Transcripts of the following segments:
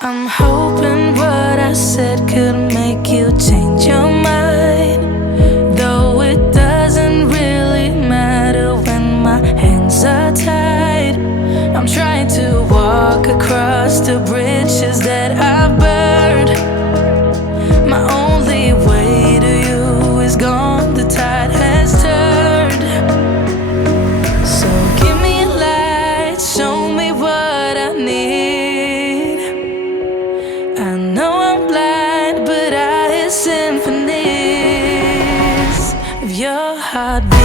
I'm hoping what I said could make you change your mind, though it doesn't really matter when my hands are tied. I'm trying to walk across the bridges that I've burned. My only way to you is gone, the tide has turned. So give me a light, show me what I need. I know I'm blind, but I hear symphonies of your heartbeat.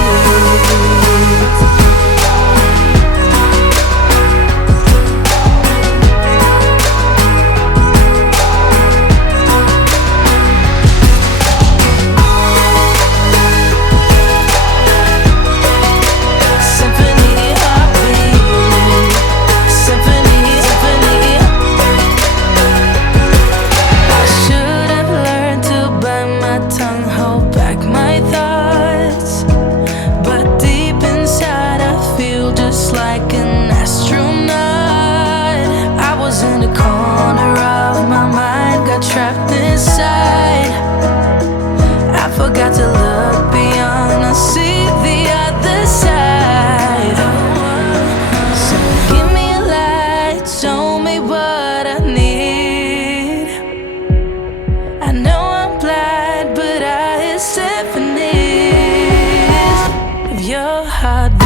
Trapped inside, I forgot to look beyond, I see the other side. So give me a light, show me what I need. I know I'm blind, but I hear symphonies of your heartbeat.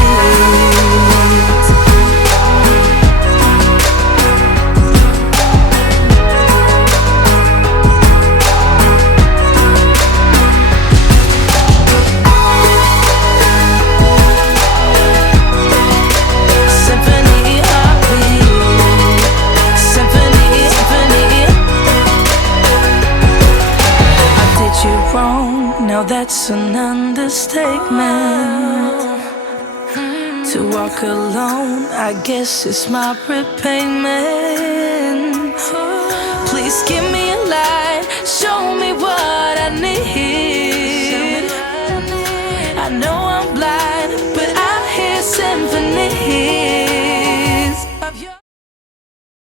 Now that's an understatement. To walk alone, I guess it's my repayment. Please give me a light, show me what I need. I know I'm blind, but I hear symphonies